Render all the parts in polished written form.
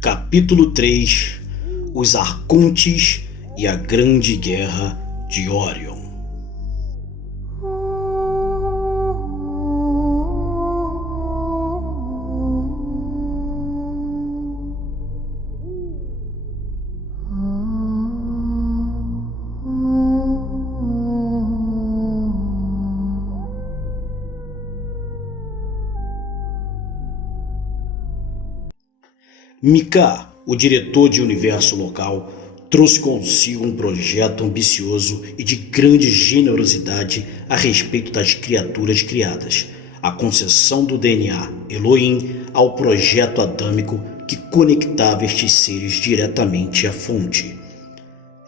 Capítulo 3: Os Arcontes e a Grande Guerra de Orion. Mika, o diretor de universo local, trouxe consigo um projeto ambicioso e de grande generosidade a respeito das criaturas criadas, a concessão do DNA Elohim ao projeto adâmico que conectava estes seres diretamente à fonte.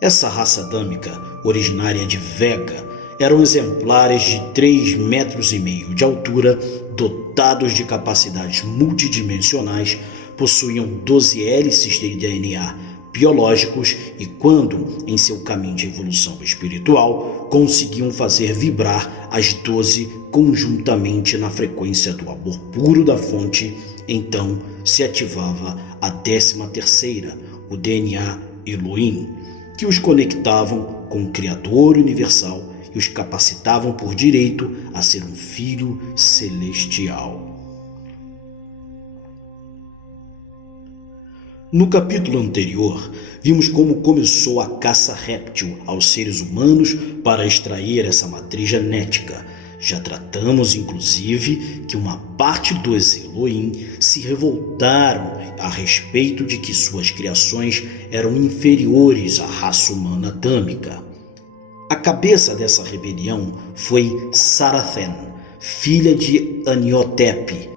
Essa raça adâmica, originária de Vega, eram exemplares de 3,5 metros de altura, dotados de capacidades multidimensionais, possuíam 12 hélices de DNA biológicos e, quando em seu caminho de evolução espiritual, conseguiam fazer vibrar as 12 conjuntamente na frequência do amor puro da fonte, então se ativava a 13ª, o DNA Elohim, que os conectavam com o Criador Universal e os capacitavam por direito a ser um filho celestial. No capítulo anterior, vimos como começou a caça réptil aos seres humanos para extrair essa matriz genética. Já tratamos, inclusive, que uma parte dos Elohim se revoltaram a respeito de que suas criações eram inferiores à raça humana adâmica. A cabeça dessa rebelião foi Sarathen, filha de Aniotep.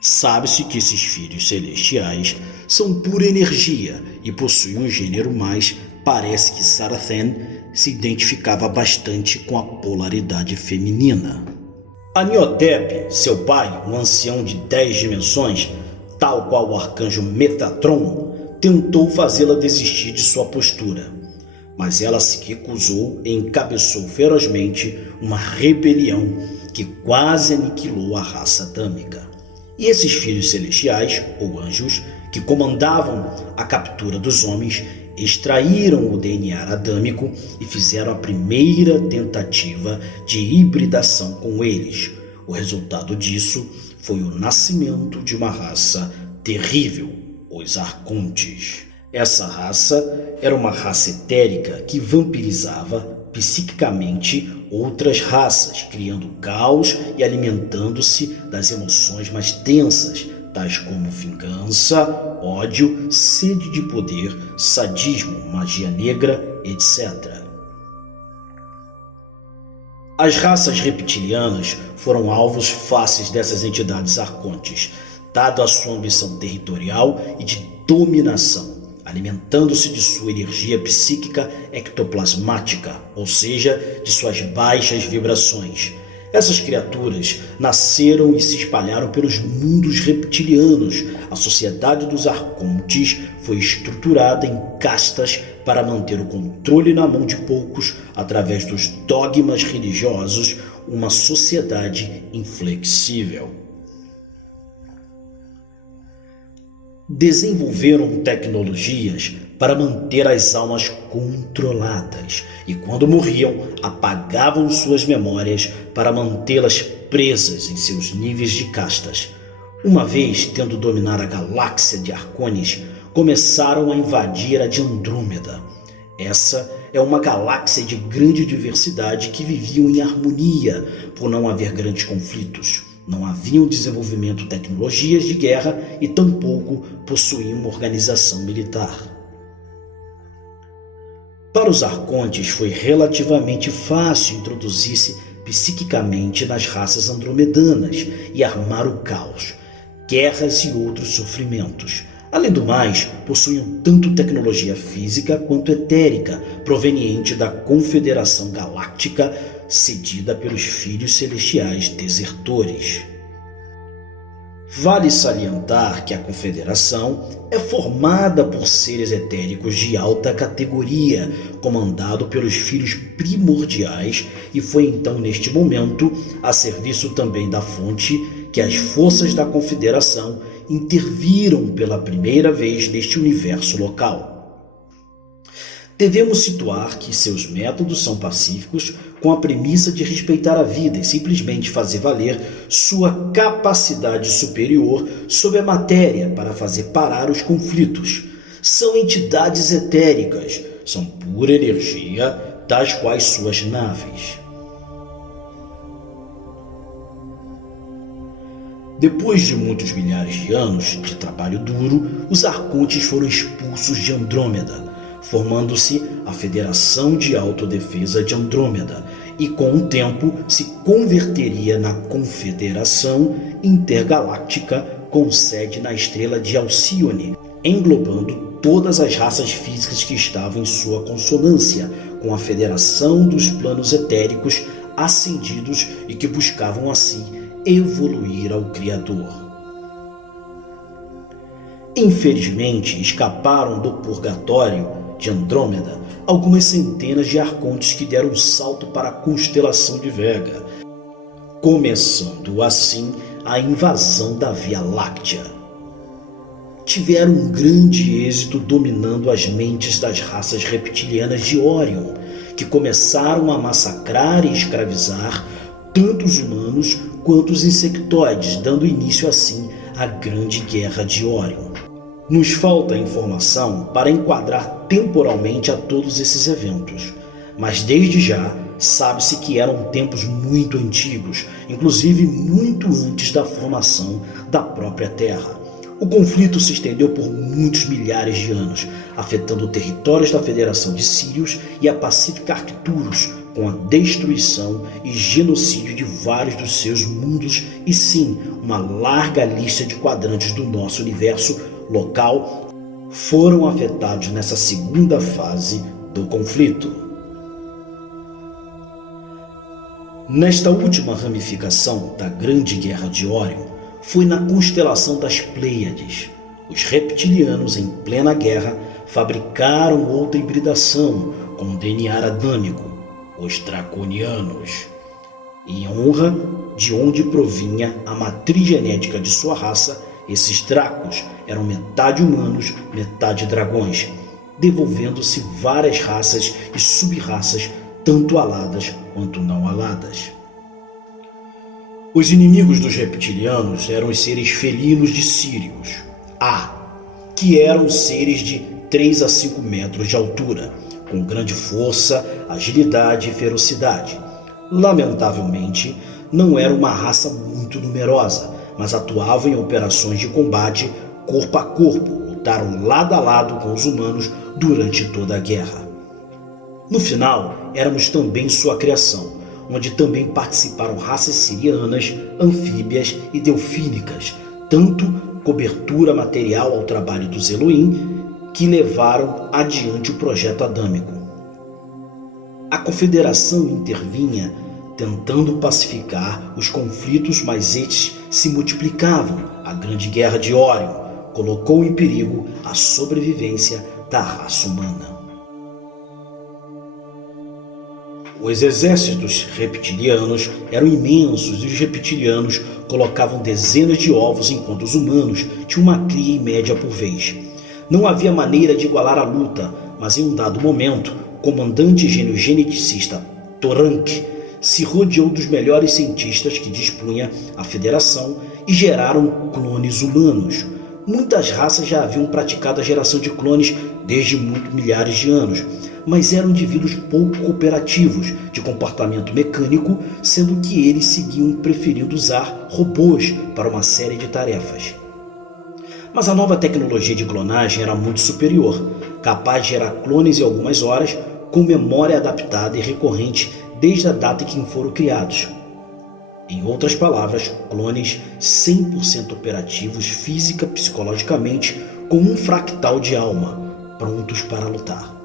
Sabe-se que esses filhos celestiais são pura energia e possuem um gênero, mas parece que Sarathen se identificava bastante com a polaridade feminina. Aniotep, seu pai, um ancião de 10 dimensões, tal qual o arcanjo Metatron, tentou fazê-la desistir de sua postura, mas ela se recusou e encabeçou ferozmente uma rebelião que quase aniquilou a raça adâmica. E esses filhos celestiais, ou anjos, que comandavam a captura dos homens, extraíram o DNA adâmico e fizeram a primeira tentativa de hibridação com eles. O resultado disso foi o nascimento de uma raça terrível, os Arcontes. Essa raça era uma raça etérica que vampirizava psiquicamente outras raças, criando caos e alimentando-se das emoções mais densas, tais como vingança, ódio, sede de poder, sadismo, magia negra, etc. As raças reptilianas foram alvos fáceis dessas entidades arcontes, dado a sua ambição territorial e de dominação, alimentando-se de sua energia psíquica ectoplasmática, ou seja, de suas baixas vibrações. Essas criaturas nasceram e se espalharam pelos mundos reptilianos. A sociedade dos Arcontes foi estruturada em castas para manter o controle na mão de poucos através dos dogmas religiosos, uma sociedade inflexível. Desenvolveram tecnologias para manter as almas controladas e, quando morriam, apagavam suas memórias para mantê-las presas em seus níveis de castas. Uma vez tendo dominar a galáxia de Arcones, começaram a invadir a de Andrômeda. Essa é uma galáxia de grande diversidade que viviam em harmonia por não haver grandes conflitos. Não haviam desenvolvimento de tecnologias de guerra e tampouco possuíam uma organização militar. Para os Arcontes foi relativamente fácil introduzir-se psiquicamente nas raças andromedanas e armar o caos, guerras e outros sofrimentos. Além do mais, possuíam tanto tecnologia física quanto etérica, proveniente da Confederação Galáctica, cedida pelos filhos celestiais desertores. Vale salientar que a Confederação é formada por seres etéricos de alta categoria, comandado pelos filhos primordiais, e foi então neste momento, a serviço também da fonte, que as forças da Confederação interviram pela primeira vez neste universo local. Devemos situar que seus métodos são pacíficos, com a premissa de respeitar a vida e simplesmente fazer valer sua capacidade superior sobre a matéria para fazer parar os conflitos. São entidades etéricas, são pura energia, tais quais suas naves. Depois de muitos milhares de anos de trabalho duro, os arcontes foram expulsos de Andrômeda, formando-se a Federação de Autodefesa de Andrômeda, e com o tempo se converteria na Confederação Intergaláctica, com sede na estrela de Alcione, englobando todas as raças físicas que estavam em sua consonância com a Federação dos Planos Etéricos Ascendidos e que buscavam assim evoluir ao Criador. Infelizmente, escaparam do purgatório de Andrômeda algumas centenas de arcontes que deram um salto para a constelação de Vega, começando assim a invasão da Via Láctea. Tiveram um grande êxito dominando as mentes das raças reptilianas de Orion, que começaram a massacrar e escravizar tanto os humanos quanto os insectoides, dando início assim à Grande Guerra de Orion. Nos falta informação para enquadrar temporalmente a todos esses eventos, mas desde já sabe-se que eram tempos muito antigos, inclusive muito antes da formação da própria Terra. O conflito se estendeu por muitos milhares de anos, afetando territórios da Federação de Sírios e a Pacífica Arcturus, com a destruição e genocídio de vários dos seus mundos e sim, uma larga lista de quadrantes do nosso universo local foram afetados nessa segunda fase do conflito. Nesta última ramificação da Grande Guerra de Orion, foi na constelação das Pleiades. Os reptilianos, em plena guerra, fabricaram outra hibridação com DNA adâmico, os Draconianos, em honra de onde provinha a matriz genética de sua raça. Esses Dracos eram metade humanos, metade dragões, devolvendo-se várias raças e sub-raças, tanto aladas quanto não aladas. Os inimigos dos reptilianos eram os seres felinos de Sirius, que eram seres de 3 a 5 metros de altura, com grande força, agilidade e ferocidade. Lamentavelmente, não era uma raça muito numerosa, mas atuavam em operações de combate corpo a corpo, lutaram lado a lado com os humanos durante toda a guerra. No final, éramos também sua criação, onde também participaram raças sirianas, anfíbias e delfínicas, tanto cobertura material ao trabalho dos Elohim, que levaram adiante o projeto adâmico. A Confederação intervinha tentando pacificar os conflitos, mas estes se multiplicavam. A Grande Guerra de Orion colocou em perigo a sobrevivência da raça humana. Os exércitos reptilianos eram imensos e os reptilianos colocavam dezenas de ovos enquanto os humanos tinham uma cria em média por vez. Não havia maneira de igualar a luta, mas em um dado momento, o comandante gênio geneticista Torank se rodeou dos melhores cientistas que dispunha a Federação e geraram clones humanos. Muitas raças já haviam praticado a geração de clones desde muitos milhares de anos, mas eram indivíduos pouco cooperativos, de comportamento mecânico, sendo que eles seguiam preferindo usar robôs para uma série de tarefas. Mas a nova tecnologia de clonagem era muito superior, capaz de gerar clones em algumas horas, com memória adaptada e recorrente desde a data em que foram criados. Em outras palavras, clones 100% operativos física, psicologicamente, com um fractal de alma, prontos para lutar.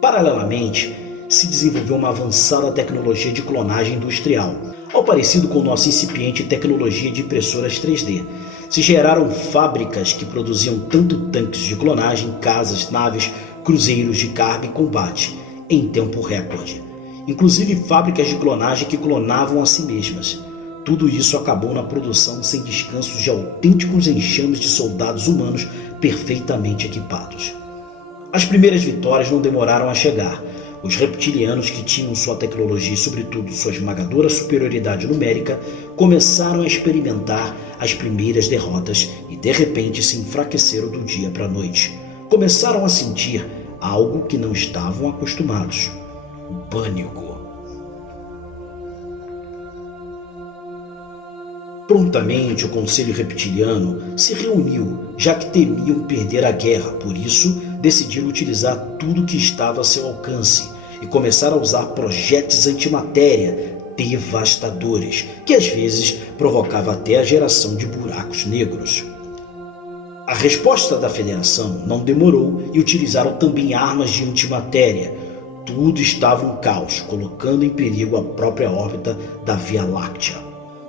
Paralelamente, se desenvolveu uma avançada tecnologia de clonagem industrial, ao parecido com nossa incipiente tecnologia de impressoras 3D. Se geraram fábricas que produziam tanto tanques de clonagem, casas, naves, cruzeiros de carga e combate, em tempo recorde. Inclusive fábricas de clonagem que clonavam a si mesmas. Tudo isso acabou na produção sem descanso de autênticos enxames de soldados humanos perfeitamente equipados. As primeiras vitórias não demoraram a chegar. Os reptilianos, que tinham sua tecnologia e sobretudo sua esmagadora superioridade numérica, começaram a experimentar as primeiras derrotas e de repente se enfraqueceram do dia para a noite. Começaram a sentir algo que não estavam acostumados: o pânico. Prontamente o Conselho Reptiliano se reuniu, já que temiam perder a guerra, por isso decidiram utilizar tudo que estava a seu alcance e começaram a usar projéteis antimatéria devastadores, que às vezes provocava até a geração de buracos negros. A resposta da Federação não demorou e utilizaram também armas de antimatéria. Tudo estava um caos, colocando em perigo a própria órbita da Via Láctea.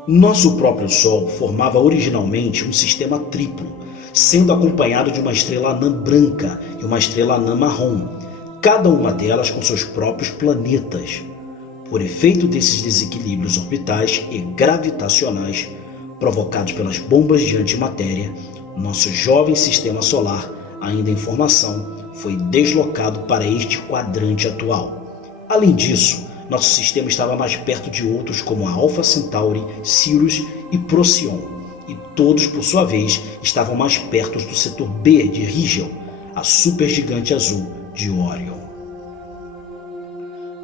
Nosso próprio Sol formava originalmente um sistema triplo, sendo acompanhado de uma estrela anã branca e uma estrela anã marrom, cada uma delas com seus próprios planetas. Por efeito desses desequilíbrios orbitais e gravitacionais provocados pelas bombas de antimatéria, nosso jovem sistema solar, ainda em formação, foi deslocado para este quadrante atual. Além disso, nosso sistema estava mais perto de outros como a Alpha Centauri, Sirius e Procyon, e todos, por sua vez, estavam mais perto do setor B de Rigel, a supergigante azul de Orion.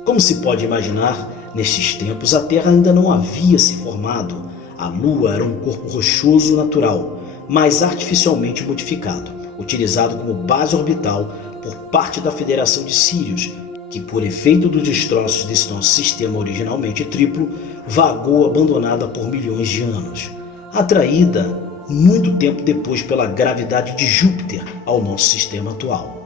Como se pode imaginar, nestes tempos a Terra ainda não havia se formado. A Lua era um corpo rochoso natural, mas artificialmente modificado, utilizado como base orbital por parte da Federação de Sirius, que por efeito dos destroços desse nosso sistema originalmente triplo, vagou abandonada por milhões de anos, atraída muito tempo depois pela gravidade de Júpiter ao nosso sistema atual.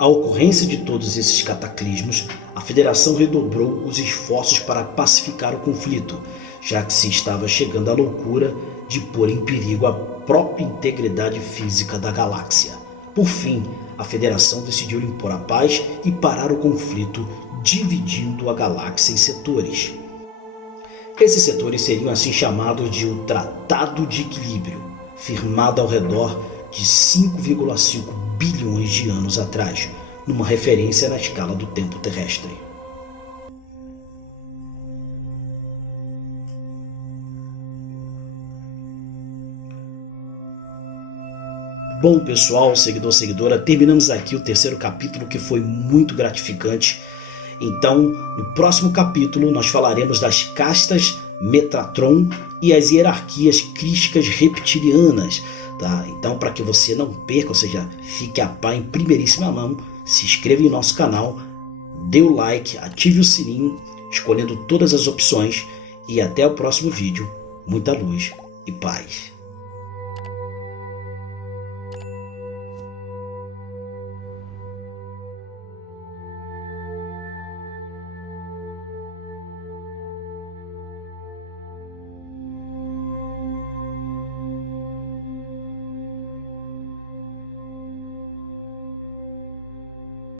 À ocorrência de todos esses cataclismos, a Federação redobrou os esforços para pacificar o conflito, já que se estava chegando à loucura de pôr em perigo a própria integridade física da galáxia. Por fim, a Federação decidiu impor a paz e parar o conflito, dividindo a galáxia em setores. Esses setores seriam assim chamados de o Tratado de Equilíbrio, firmado ao redor de 5,5 bilhões de anos atrás, numa referência na escala do tempo terrestre. Bom, pessoal, seguidor, seguidora, terminamos aqui o terceiro capítulo, que foi muito gratificante. Então, no próximo capítulo, nós falaremos das castas Metatron e as hierarquias crísticas reptilianas. Tá? Então, para que você não perca, ou seja, fique a par em primeiríssima mão, se inscreva em nosso canal, dê o like, ative o sininho, escolhendo todas as opções, e até o próximo vídeo. Muita luz e paz.